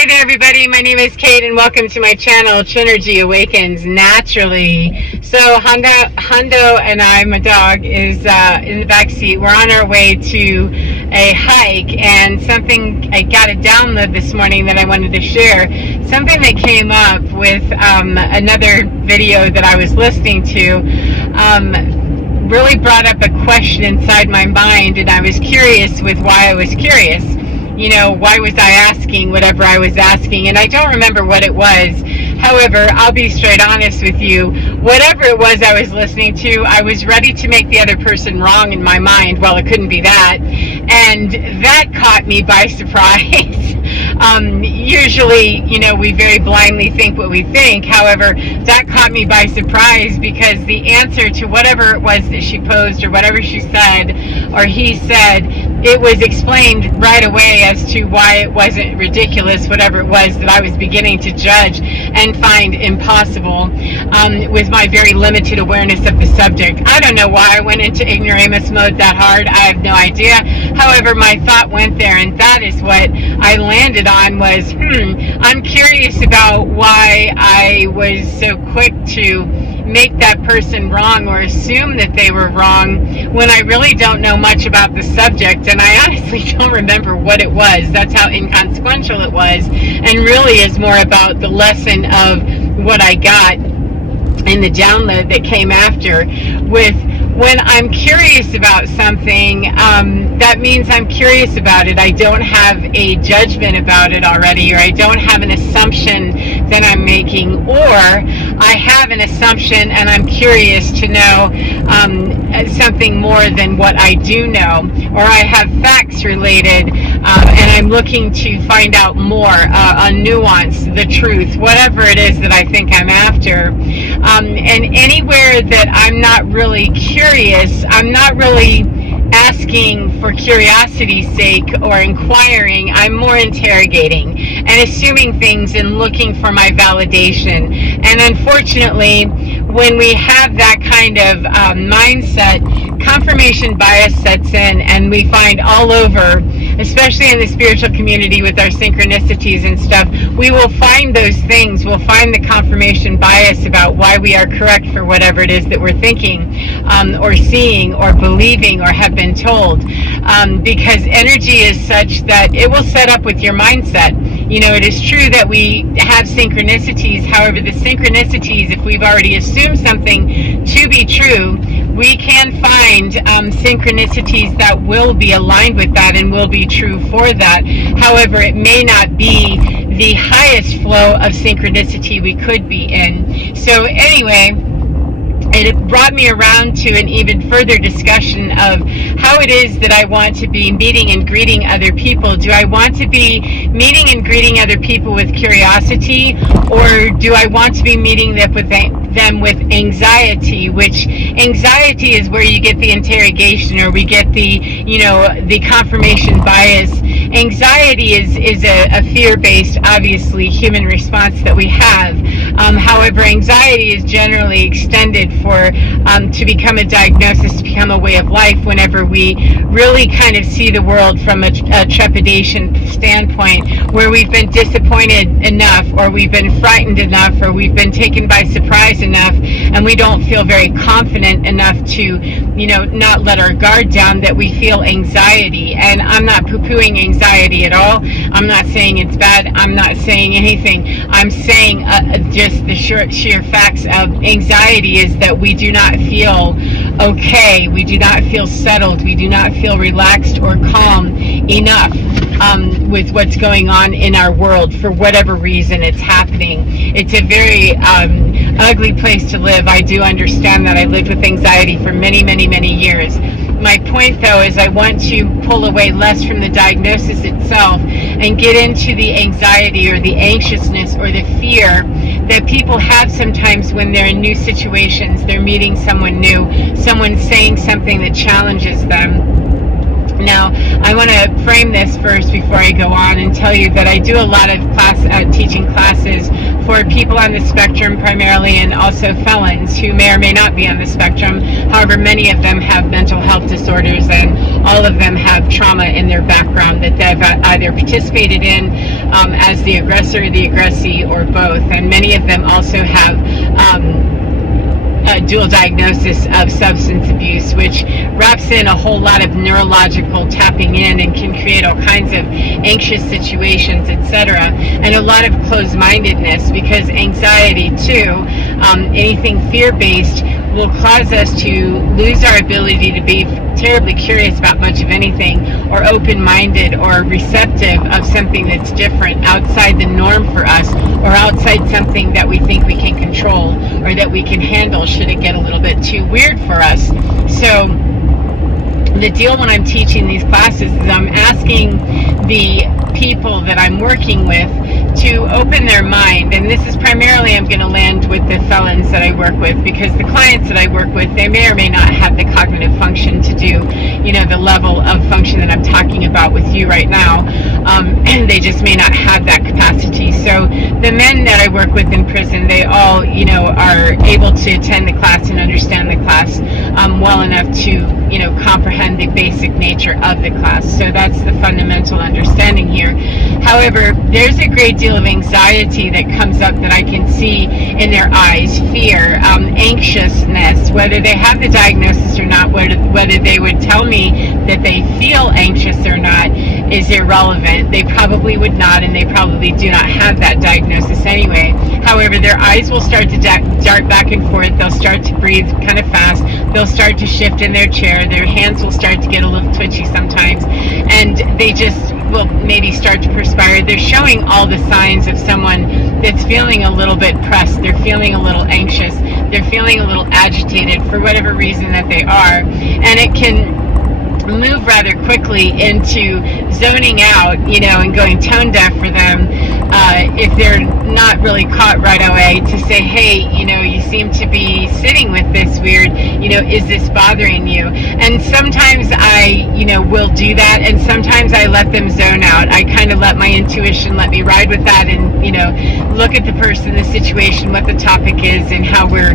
Hi there everybody, my name is Kate and welcome to my channel, Trinergy Awakens Naturally. So Hondo and I, my dog, is in the back seat. We're on our way to a hike, and something, I got a download this morning that I wanted to share. Something that came up with another video that I was listening to really brought up a question inside my mind, and I was curious with why I was curious. You know, why was I asking whatever I was asking? And I don't remember what it was. However, I'll be straight honest with you. Whatever it was I was listening to, I was ready to make the other person wrong in my mind. Well, it couldn't be that. And that caught me by surprise. Usually, you know, we very blindly think what we think. However, that caught me by surprise because the answer to whatever it was that she posed or whatever she said or he said, it was explained right away as to why it wasn't ridiculous, whatever it was that I was beginning to judge and find impossible with my very limited awareness of the subject. I don't know why I went into ignoramus mode that hard. I have no idea. However, my thought went there, and that is what I landed on was, I'm curious about why I was so quick to make that person wrong or assume that they were wrong when I really don't know much about the subject, and I honestly don't remember what it was. That's how inconsequential it was, and really is more about the lesson of what I got in the download that came after. With when I'm curious about something, that means I'm curious about it. I don't have a judgment about it already, or I don't have an assumption that I'm making, or I have an assumption and I'm curious to know something more than what I do know, or I have facts related and I'm looking to find out more on nuance, the truth, whatever it is that I think I'm after. And anywhere that I'm not really curious, I'm not really asking for curiosity's sake or inquiring. I'm more interrogating and assuming things and looking for my validation. And unfortunately, when we have that kind of mindset, confirmation bias sets in, and we find all over, especially in the spiritual community with our synchronicities and stuff, we will find those things. We'll find the confirmation bias about why we are correct for whatever it is that we're thinking or seeing or believing or have been told, because energy is such that it will set up with your mindset. You know, it is true that we have synchronicities. However, the synchronicities, if we've already assumed something to be true, we can find synchronicities that will be aligned with that and will be true for that. However, it may not be the highest flow of synchronicity we could be in. So anyway, it brought me around to an even further discussion of how it is that I want to be meeting and greeting other people. Do I want to be meeting and greeting other people with curiosity, or do I want to be meeting them with anxiety? Which anxiety is where you get the interrogation, or we get the, you know, the confirmation bias. Anxiety is a fear-based, obviously, human response that we have. However, anxiety is generally extended for to become a diagnosis, to become a way of life, whenever we really kind of see the world from a trepidation standpoint, where we've been disappointed enough, or we've been frightened enough, or we've been taken by surprise enough, and we don't feel very confident enough to, you know, not let our guard down, that we feel anxiety. And I'm not poo-pooing anxiety at all. I'm not saying it's bad. I'm not saying anything. I'm saying just the sheer facts of anxiety is that we do not feel okay. We do not feel settled. We do not feel relaxed or calm enough with what's going on in our world for whatever reason it's happening. It's a very ugly place to live. I do understand that. I lived with anxiety for many, many, many years. My point, though, is I want to pull away less from the diagnosis itself and get into the anxiety or the anxiousness or the fear that people have sometimes when they're in new situations. They're meeting someone new, someone saying something that challenges them. Now, I want to frame this first before I go on and tell you that I do a lot of teaching classes for people on the spectrum primarily, and also felons who may or may not be on the spectrum. However, many of them have mental health disorders, and all of them have trauma in their background that they've either participated in as the aggressor, the aggressee, or both. And many of them also have a dual diagnosis of substance abuse, which wraps in a whole lot of neurological tapping in and can create all kinds of anxious situations, etc., and a lot of closed-mindedness, because anxiety too, anything fear-based, will cause us to lose our ability to be terribly curious about much of anything, or open-minded or receptive of something that's different, outside the norm for us, or outside something that we think we can control or that we can handle should it get a little bit too weird for us. So the deal when I'm teaching these classes is I'm asking the people that I'm working with to open their mind, and this is primarily, I'm going to land with the felons that I work with, because the clients that I work with, they may or may not have the cognitive function to do, the level of function that I'm talking about with you right now, and they just may not have that capacity. So the men that I work with in prison, they all, are able to attend the class and understand the class well enough to, comprehend the basic nature of the class. So that's the fundamental understanding here. However, there's a great deal of anxiety that comes up that I can see in their eyes, fear, anxiousness, whether they have the diagnosis or not, whether they would tell me that they feel anxious or not is irrelevant. They probably would not, and they probably do not have that diagnosis anyway. However, their eyes will start to dart back and forth. They'll start to breathe kind of fast. They'll start to shift in their chair. Their hands will start to get a little twitchy sometimes, and they just will maybe start to perspire. They're showing all the signs of someone that's feeling a little bit pressed. They're feeling a little anxious. They're feeling a little agitated for whatever reason that they are, and it can move rather quickly into zoning out, and going tone deaf for them if they're not really caught right away, to say, hey, you seem to be sitting with this weird, is this bothering you? And sometimes I, will do that, and sometimes I let them zone out. I kind of let my intuition let me ride with that, and, look at the person, the situation, what the topic is, and how we're,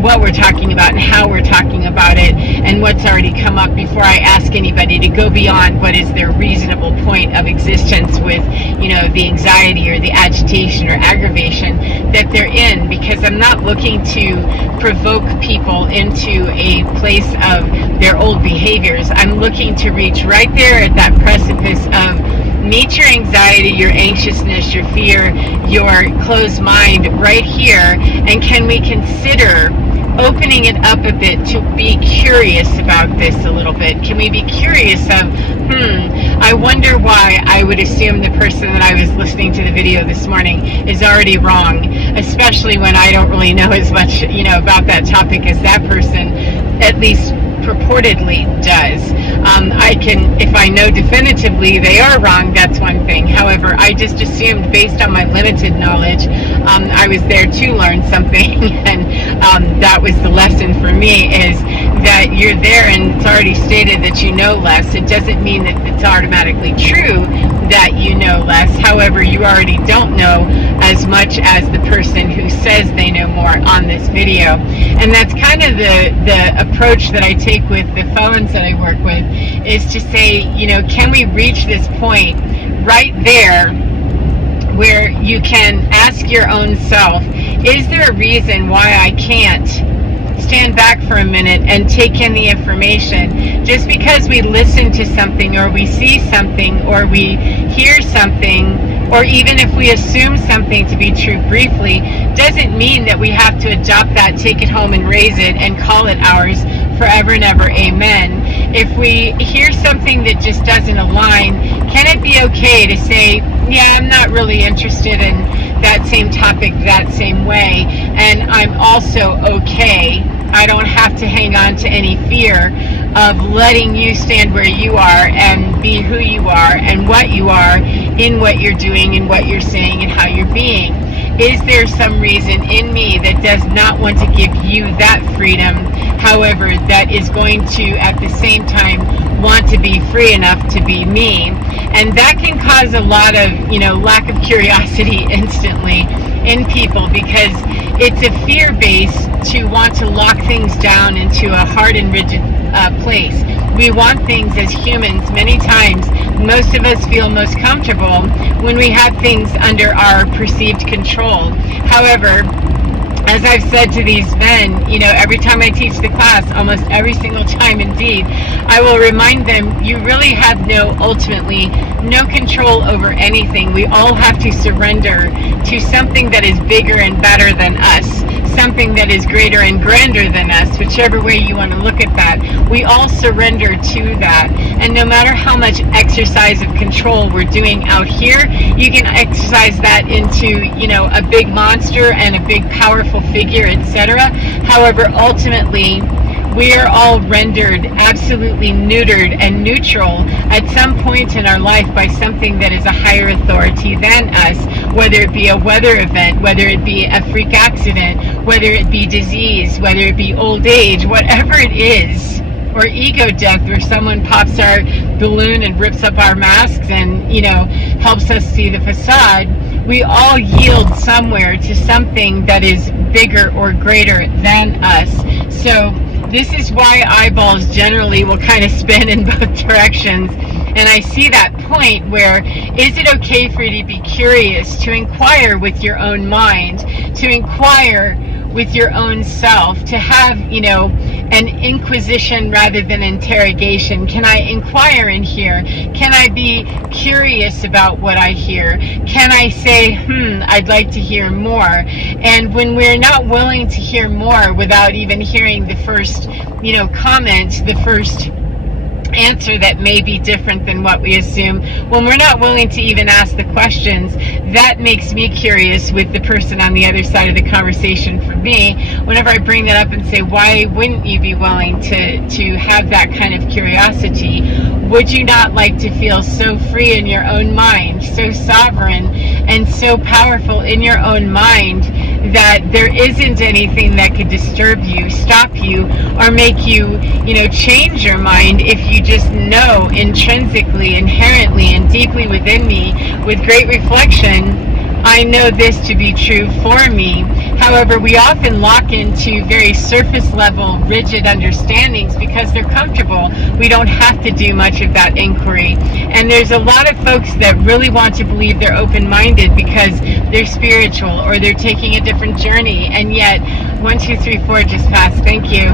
what we're talking about and how we're talking about it, and what's already come up, before I ask anybody to go beyond what is their reasonable point of existence with, the anxiety or the agitation or aggravation that they're in, because I'm not looking to provoke people into a place of their old behaviors. I'm looking to reach right there at that precipice of meet your anxiety, your anxiousness, your fear, your closed mind right here, and can we consider opening it up a bit to be curious about this a little bit? Can we be curious of, I wonder why I would assume the person that I was listening to the video this morning is already wrong, especially when I don't really know as much, about that topic as that person, at least purportedly does. I can, if I know definitively they are wrong, that's one thing. However, I just assumed, based on my limited knowledge, I was there to learn something, and that was the lesson for me, is that you're there and it's already stated that you know less. It doesn't mean that it's automatically true that you know less. However, you already don't know as much as the person who says they know more on this video. And that's kind of the approach that I take with the felons that I work with, is to say, can we reach this point right there where you can ask your own self, is there a reason why I can't stand back for a minute and take in the information? Just because we listen to something, or we see something, or we hear something, or even if we assume something to be true briefly, doesn't mean that we have to adopt that, take it home and raise it and call it ours forever and ever, amen. If we hear something that just doesn't align, can it be okay to say, yeah, I'm not really interested in that same topic that same way, and I'm also okay. I don't have to hang on to any fear of letting you stand where you are and be who you are and what you are in what you're doing and what you're saying and how you're being. Is there some reason in me that does not want to give you that freedom, however, that is going to, at the same time, want to be free enough to be me? And that can cause a lot of, lack of curiosity instantly in people, because it's a fear base to want to lock things down into a hard and rigid place. we want things as humans many times. Most of us feel most comfortable when we have things under our perceived control. However, as I've said to these men, every time I teach the class, almost every single time indeed, I will remind them, you really have ultimately no control over anything. We all have to surrender to something that is bigger and better than us, something that is greater and grander than us, whichever way you want to look at that. We all surrender to that. And no matter how much exercise of control we're doing out here, you can exercise that into, a big monster and a big powerful figure, etc. However, ultimately, we are all rendered absolutely neutered and neutral at some point in our life by something that is a higher authority than us, whether it be a weather event, whether it be a freak accident, whether it be disease, whether it be old age, whatever it is, or ego death, where someone pops our balloon and rips up our masks and, helps us see the facade. We all yield somewhere to something that is bigger or greater than us. So this is why eyeballs generally will kind of spin in both directions. And I see that point where, is it okay for you to be curious, to inquire with your own mind, to inquire with your own self, to have, an inquisition rather than interrogation? Can I inquire in here? Can I be curious about what I hear? Can I say, I'd like to hear more? And when we're not willing to hear more without even hearing the first, comment, the first answer that may be different than what we assume, when we're not willing to even ask the questions, that makes me curious with the person on the other side of the conversation. For me, whenever I bring that up and say, why wouldn't you be willing to have that kind of curiosity? Would you not like to feel so free in your own mind, so sovereign and so powerful in your own mind that there isn't anything that could disturb you, stop you, or make you, change your mind if you just know intrinsically, inherently, and deeply within me, with great reflection, I know this to be true for me. However, we often lock into very surface level, rigid understandings because they're comfortable. We don't have to do much of that inquiry. And there's a lot of folks that really want to believe they're open-minded because they're spiritual or they're taking a different journey. And yet, 1, 2, 3, 4 just passed, thank you.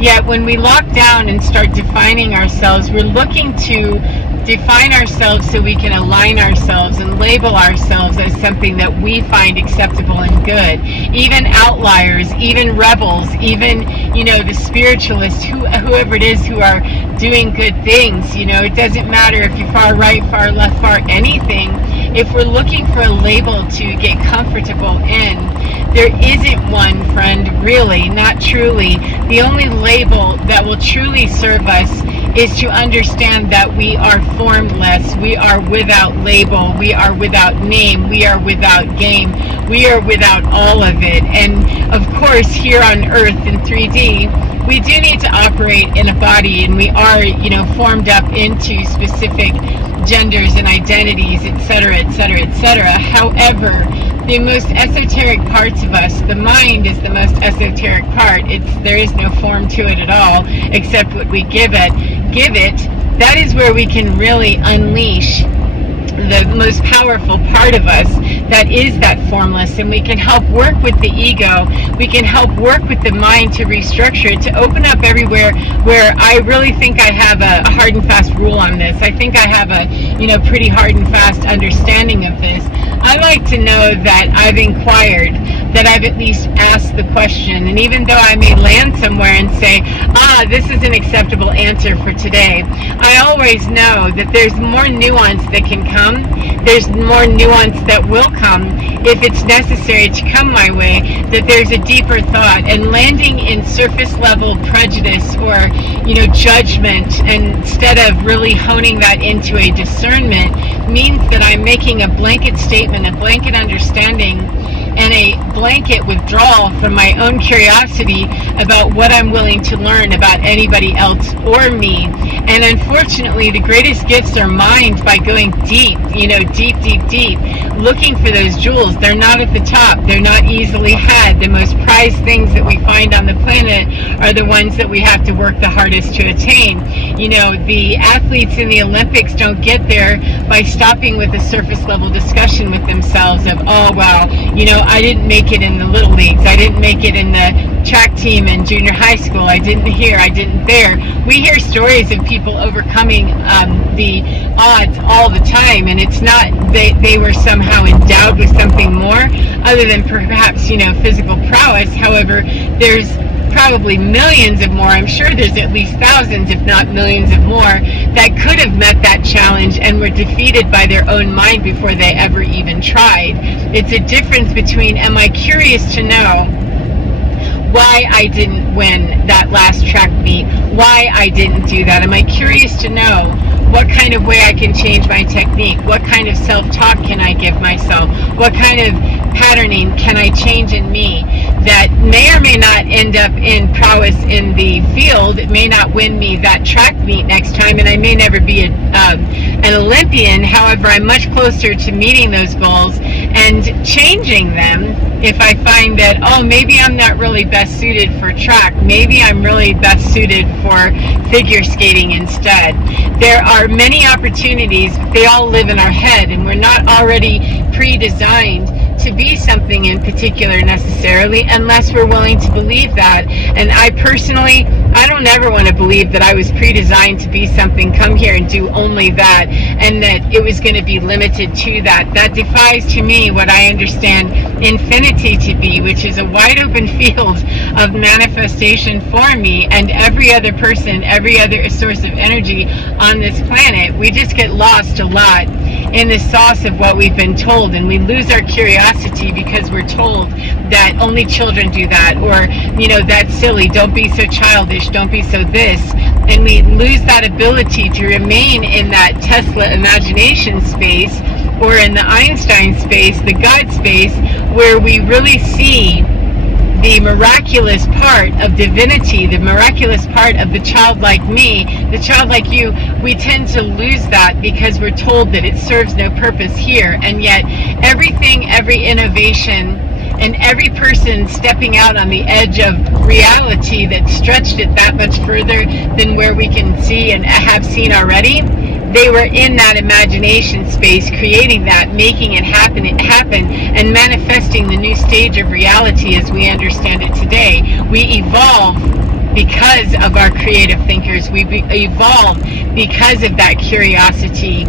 Yet when we lock down and start defining ourselves, we're looking to define ourselves so we can align ourselves and label ourselves as something that we find acceptable and good. Even outliers, even rebels, even, the spiritualists, whoever it is who are doing good things, it doesn't matter if you're far right, far left, far anything. If we're looking for a label to get comfortable in, there isn't one, friend, really, not truly. The only label that will truly serve us is to understand that we are formless, we are without label, we are without name, we are without game, we are without all of it. And of course, here on Earth in 3D, we do need to operate in a body, and we are, formed up into specific genders and identities, etc., etc., etc. However, the most esoteric parts of us, the mind is the most esoteric part. There is no form to it at all, except what we give it. That is where we can really unleash the most powerful part of us, that is that formless, and we can help work with the ego. We can help work with the mind to restructure it, to open up everywhere where I really think I have a hard and fast rule on this. I think I have a pretty hard and fast understanding of this. I like to know that I've inquired, that I've at least asked the question, and even though I may land somewhere and say, this is an acceptable answer for today, I always know that there's more nuance that can come. There's more nuance that will come if it's necessary to come my way, that there's a deeper thought. And landing in surface level prejudice or judgment, instead of really honing that into a discernment, means that I'm making a blanket statement, a blanket understanding, and a blanket withdrawal from my own curiosity about what I'm willing to learn about anybody else or me. And unfortunately, the greatest gifts are mined by going deep, deep, looking for those jewels. They're not at the top. They're not easily had. The most prized things that we find on the planet are the ones that we have to work the hardest to attain. You know, the athletes in the Olympics don't get there by stopping with a surface level discussion with themselves of, oh, well, you know, I didn't make it in the little leagues. I didn't make it in the track team in junior high school. I didn't here, I didn't there. We hear stories of people overcoming the odds all the time, and it's not they were somehow endowed with something more other than perhaps, you know, physical prowess. However, there's probably millions of more. I'm sure there's at least thousands, if not millions of more, that could have met that challenge and were defeated by their own mind before they ever even tried. It's a difference between, am I curious to know why I didn't win that last track meet, why I didn't do that? Am I curious to know what kind of way I can change my technique? What kind of self-talk can I give myself? What kind of patterning can I change in me that may or may not end up in prowess in the field? It may not win me that track meet next time, and I may never be an Olympian. However, I'm much closer to meeting those goals and changing them if I find that, oh, maybe I'm not really best suited for track. Maybe I'm really best suited for figure skating instead. There are many opportunities, but they all live in our head, and we're not already pre-designed to be something in particular necessarily, unless we're willing to believe that. And I personally, I don't ever want to believe that I was pre-designed to be something, come here and do only that, and that it was going to be limited to that. That defies to me what I understand infinity to be, which is a wide open field of manifestation for me and every other person, every other source of energy on this planet. We just get lost a lot in the sauce of what we've been told, and we lose our curiosity because we're told that only children do that, or, you know, that's silly, don't be so childish, don't be so this, and we lose that ability to remain in that Tesla imagination space, or in the Einstein space, the God space, where we really see the miraculous part of divinity, the miraculous part of the childlike me, the childlike you. We tend to lose that because we're told that it serves no purpose here, and yet everything, every innovation, and every person stepping out on the edge of reality that stretched it that much further than where we can see and have seen already, they were in that imagination space, creating that, making it happen, and manifesting the new stage of reality as we understand it today. We evolve because of our creative thinkers. We evolve because of that curiosity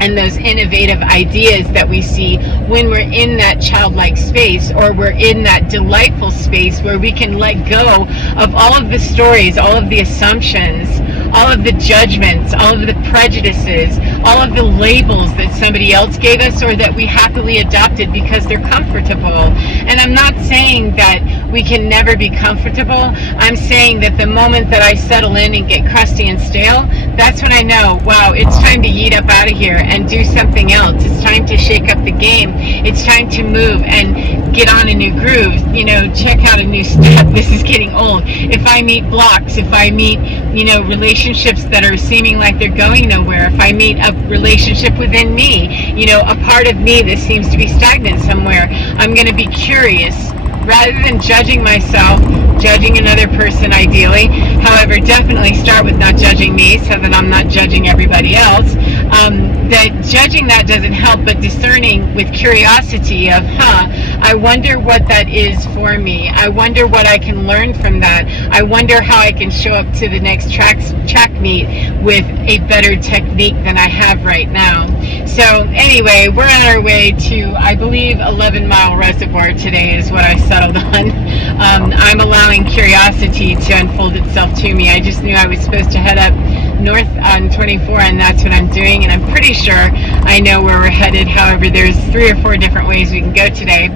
and those innovative ideas that we see when we're in that childlike space, or we're in that delightful space where we can let go of all of the stories, all of the assumptions, all of the judgments, all of the prejudices, all of the labels that somebody else gave us or that we happily adopted because they're comfortable. And I'm not saying that we can never be comfortable. I'm saying that the moment that I settle in and get crusty and stale, that's when I know, wow, it's time to yeet up out of here and do something else. It's time to shake up the game. It's time to move and get on a new groove, you know, check out a new step. This is getting old. If I meet blocks, if I meet, you know, relationships that are seeming like they're going nowhere, if I meet a relationship within me, you know, a part of me that seems to be stagnant somewhere, I'm going to be curious rather than judging myself, judging another person ideally. However, definitely start with not judging me so that I'm not judging everybody else. That judging that doesn't help, but discerning with curiosity of, I wonder what that is for me. I wonder what I can learn from that. I wonder how I can show up to the next track meet with a better technique than I have right now. So anyway, we're on our way to, I believe, 11 Mile Reservoir today is what I settled on. I'm allowing curiosity to unfold itself to me. I just knew I was supposed to head up north on 24, and that's what I'm doing, and I'm pretty sure I know where we're headed. However, there's 3 or 4 different ways we can go today,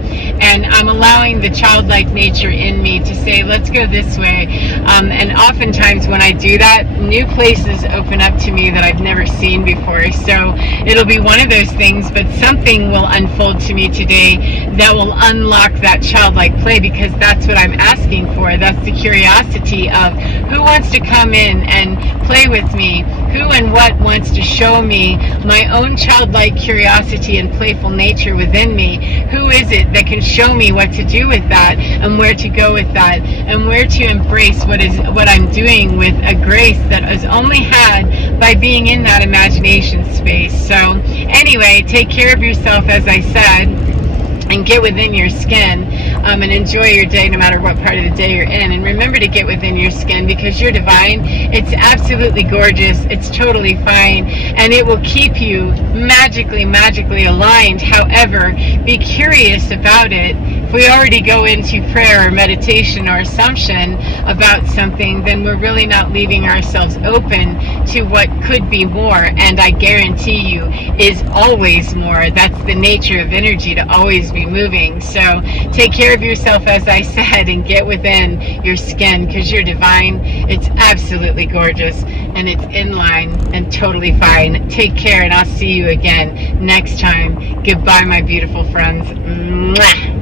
and I'm allowing the childlike nature in me to say, let's go this way. And oftentimes when I do that, new places open up to me that I've never seen before. So it'll be one of those things, but something will unfold to me today that will unlock that childlike play, because that's what I'm asking for. That's the curiosity of who wants to come in and play with me, who and what wants to show me my own childlike curiosity and playful nature within me. Who is it that can show me what to do with that, and where to go with that, and where to embrace what I'm doing with a grace that is only had by being in that imagination space. So anyway, take care of yourself, as I said, and get within your skin, and enjoy your day no matter what part of the day you're in. And remember to get within your skin, because you're divine. It's absolutely gorgeous. It's totally fine, and it will keep you magically aligned. However, be curious about it. If we already go into prayer or meditation or assumption about something, then we're really not leaving ourselves open to what could be more. And I guarantee you is always more. That's the nature of energy, to always be moving. So take care of yourself, as I said, and get within your skin, because you're divine. It's absolutely gorgeous, and it's in line and totally fine. Take care, and I'll see you again next time. Goodbye, my beautiful friends. Mwah.